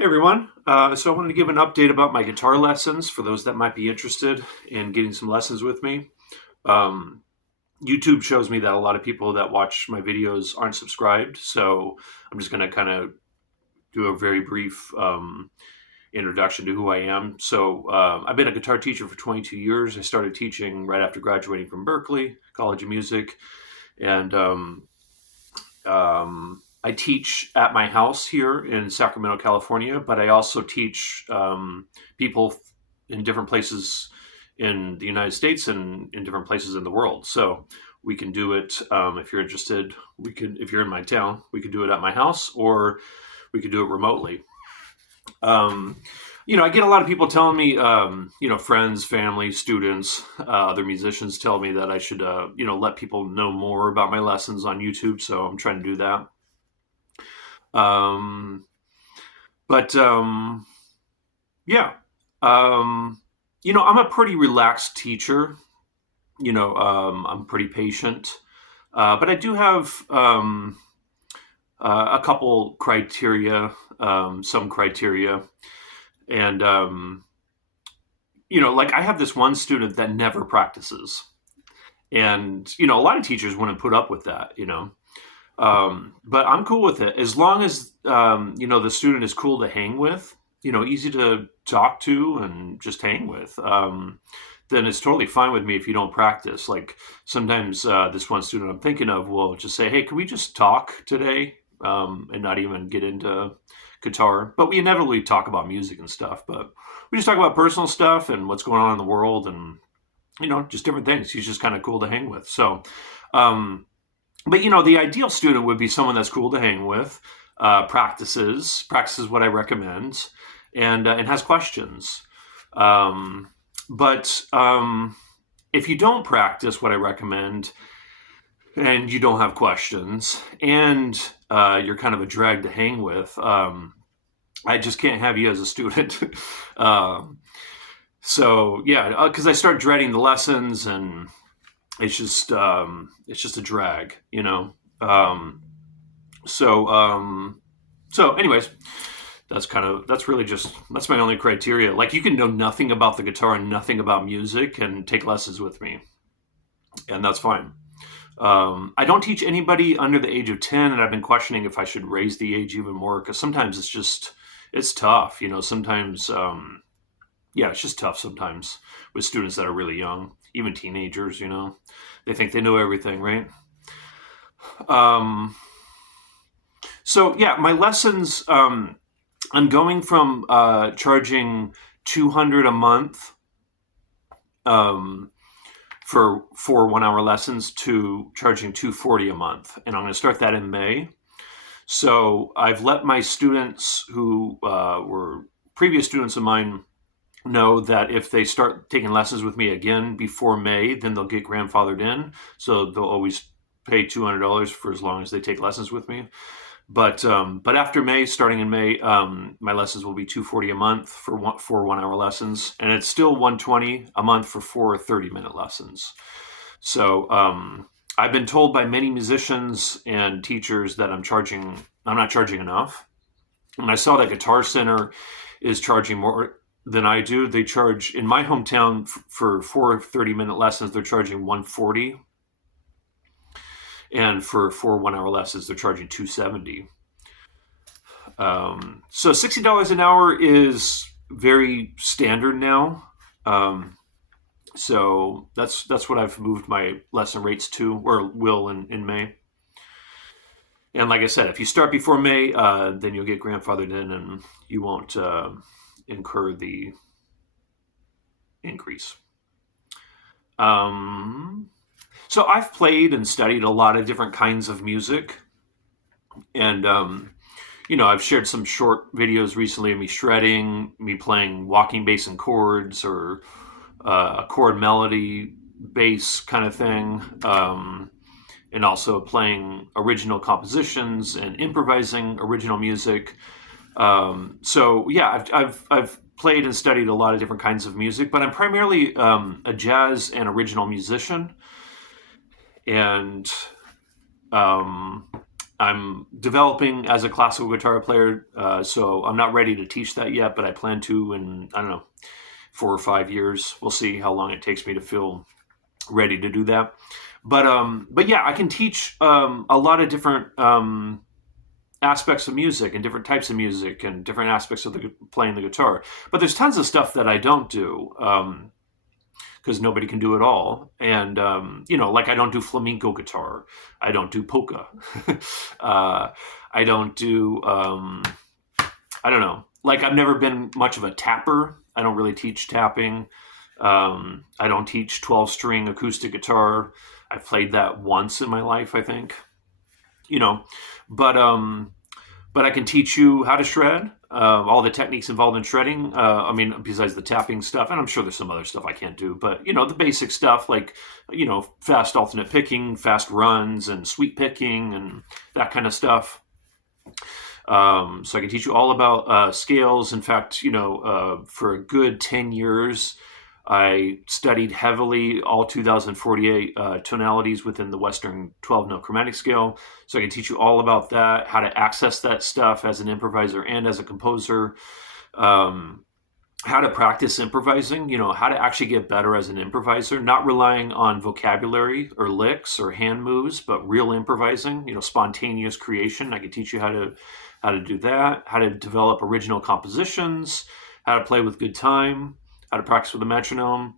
Hey everyone. So I wanted to give an update about my guitar lessons for those that might be interested in getting some lessons with me. Um, YouTube shows me that a lot of people that watch my videos aren't subscribed, so I'm just going to kind of do a very brief introduction to who I am. So I've been a guitar teacher for 22 years. I started teaching right after graduating from Berklee College of Music, and I teach at my house here in Sacramento, California, but I also teach people in different places in the United States and in different places in the world. So we can do it if you're interested. We could, if you're in my town, we could do it at my house, or we could do it remotely. Um, I get a lot of people telling me, friends, family, students, other musicians tell me that I should, let people know more about my lessons on YouTube. So I'm trying to do that. Um, but yeah, um, I'm a pretty relaxed teacher. I'm pretty patient, but I do have a couple criteria, some criteria, and like I have this one student that never practices, and a lot of teachers wouldn't put up with that. But I'm cool with it as long as the student is cool to hang with, easy to talk to and just hang with. Then it's totally fine with me if you don't practice. Like sometimes this one student I'm thinking of will just say, "Hey, can we just talk today?" And not even get into guitar. But we inevitably talk about music and stuff. But we just talk about personal stuff and what's going on in the world and just different things. He's just kind of cool to hang with. So. Um, but the ideal student would be someone that's cool to hang with, practices what I recommend, and has questions. Um, but if you don't practice what I recommend and you don't have questions and you're kind of a drag to hang with, I just can't have you as a student. um, so yeah, because I start dreading the lessons and it's just a drag, Um, so anyways, that's my only criteria. Like you can know nothing about the guitar and nothing about music and take lessons with me, and that's fine. I don't teach anybody under the age of 10, and I've been questioning if I should raise the age even more because sometimes it's tough. Sometimes yeah, it's just tough sometimes with students that are really young, even teenagers. They think they know everything, right? Um, so yeah, my lessons. I'm going from charging 200 a month um, for 1 hour lessons to charging 240 a month, and I'm going to start that in May. So I've let my students who were previous students of mine know that if they start taking lessons with me again before May, then they'll get grandfathered in. So they'll always pay $200 for as long as they take lessons with me. But after May, starting in May, my lessons will be 240 a month for 1 hour lessons, and it's still 120 a month for 4 30-minute lessons. So I've been told by many musicians and teachers that I'm not charging enough. And I saw that Guitar Center is charging more than I do. They charge in my hometown for 4 30-minute lessons. They're charging 140, and for 1 hour lessons, they're charging 270. So $60 an hour is very standard now. So that's what I've moved my lesson rates to, or will in May. And like I said, if you start before May, then you'll get grandfathered in, and you won't incur the increase. So I've played and studied a lot of different kinds of music, and I've shared some short videos recently of me shredding, me playing walking bass and chords, or a chord melody bass kind of thing, and also playing original compositions and improvising original music. So yeah, I've played and studied a lot of different kinds of music, but I'm primarily a jazz and original musician, and um, I'm developing as a classical guitar player, so I'm not ready to teach that yet, but I plan to in, I don't know, 4 or 5 years. We'll see how long it takes me to feel ready to do that. But yeah, I can teach a lot of different aspects of music and different types of music and different aspects of playing the guitar. But there's tons of stuff that I don't do. Because nobody can do it all. And, like I don't do flamenco guitar. I don't do polka. I don't do, I don't know. Like I've never been much of a tapper. I don't really teach tapping. I don't teach 12-string acoustic guitar. I've played that once in my life, I think. You know, but but I can teach you how to shred, all the techniques involved in shredding. I mean, besides the tapping stuff, and I'm sure there's some other stuff I can't do, but the basic stuff like fast alternate picking, fast runs, and sweep picking, and that kind of stuff. So I can teach you all about scales. In fact, for a good 10 years, I studied heavily all 2048 tonalities within the Western 12-note chromatic scale. So I can teach you all about that, how to access that stuff as an improviser and as a composer, how to practice improvising, how to actually get better as an improviser, not relying on vocabulary or licks or hand moves, but real improvising, spontaneous creation. I can teach you how to do that, how to develop original compositions, how to play with good time, how to practice with a metronome.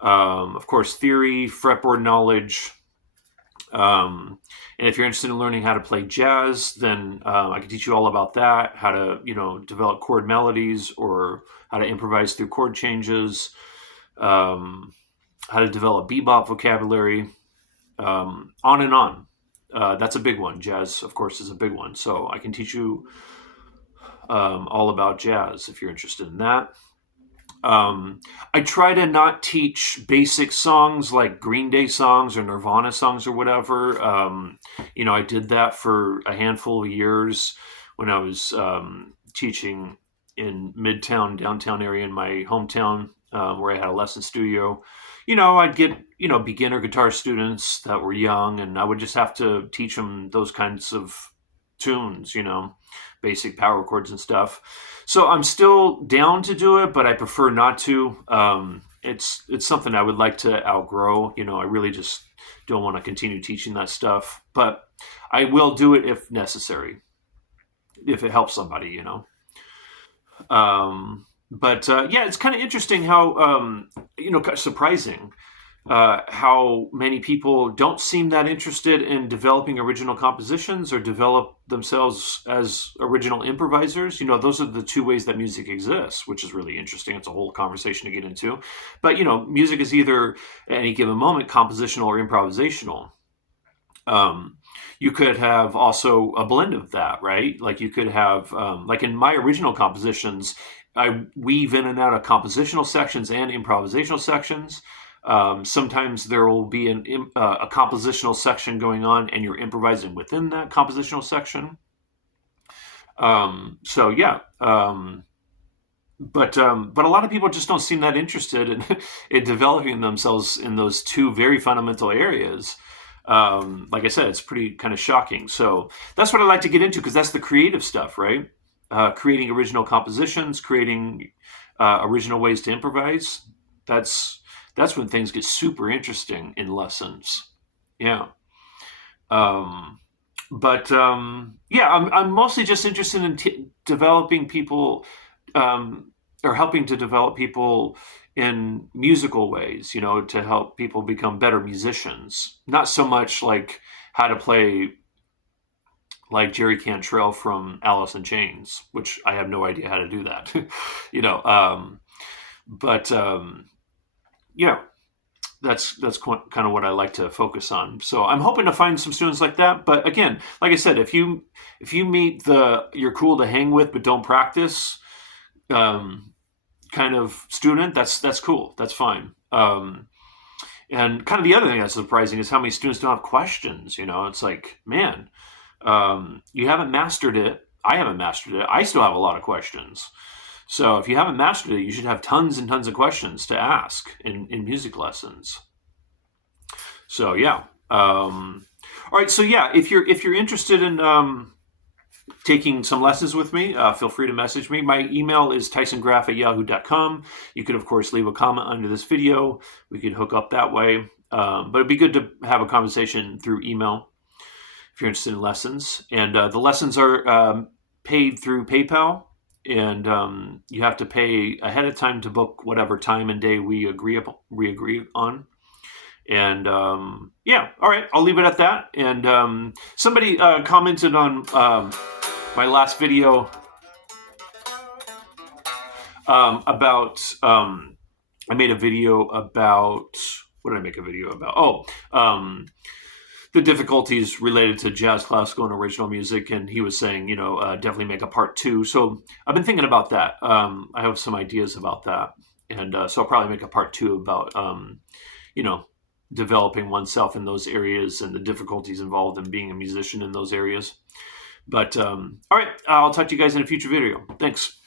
Of course, theory, fretboard knowledge. And if you're interested in learning how to play jazz, then I can teach you all about that, how to, develop chord melodies or how to improvise through chord changes, how to develop bebop vocabulary, on and on. That's a big one. Jazz, of course, is a big one. So I can teach you all about jazz if you're interested in that. I try to not teach basic songs like Green Day songs or Nirvana songs or whatever. I did that for a handful of years when I was teaching in Midtown, downtown area in my hometown, where I had a lesson studio. I'd get, beginner guitar students that were young, and I would just have to teach them those kinds of tunes, basic power chords and stuff. So I'm still down to do it, but I prefer not to. It's something I would like to outgrow. I really just don't want to continue teaching that stuff, but I will do it if necessary, if it helps somebody. But yeah, it's kind of interesting how surprising how many people don't seem that interested in developing original compositions or develop themselves as original improvisers. Those are the two ways that music exists, which is really interesting. It's a whole conversation to get into. But, music is either at any given moment compositional or improvisational. You could have also a blend of that, right? Like you could have, like in my original compositions, I weave in and out of compositional sections and improvisational sections. Sometimes there will be a compositional section going on, and you're improvising within that compositional section. So yeah, but a lot of people just don't seem that interested in developing themselves in those two very fundamental areas. Like I said, it's pretty kind of shocking. So that's what I like to get into because that's the creative stuff, right? Creating original compositions, creating original ways to improvise. That's when things get super interesting in lessons. Yeah. But yeah, I'm mostly just interested in developing people, or helping to develop people in musical ways, to help people become better musicians. Not so much like how to play like Jerry Cantrell from Alice in Chains, which I have no idea how to do that. you know, but yeah, that's kind of what I like to focus on. So I'm hoping to find some students like that. But again, like I said, if you meet you're cool to hang with but don't practice kind of student, that's cool. That's fine. And kind of the other thing that's surprising is how many students don't have questions. It's like, man, you haven't mastered it. I haven't mastered it. I still have a lot of questions. So if you haven't mastered it, you should have tons and tons of questions to ask in music lessons. So yeah. All All right, so yeah, if you're interested in taking some lessons with me, feel free to message me. My email is tysongraff@yahoo.com. You could, of course, leave a comment under this video. We could hook up that way. But it'd be good to have a conversation through email if you're interested in lessons. And the lessons are paid through PayPal. And you have to pay ahead of time to book whatever time and day we agree on. And yeah, all right, I'll leave it at that. And somebody commented on my last video about I made a video about, what did I make a video about? The difficulties related to jazz, classical, and original music. And he was saying, definitely make a part 2. So I've been thinking about that. I have some ideas about that. And so I'll probably make a part 2 about, developing oneself in those areas and the difficulties involved in being a musician in those areas. But all right, I'll talk to you guys in a future video. Thanks.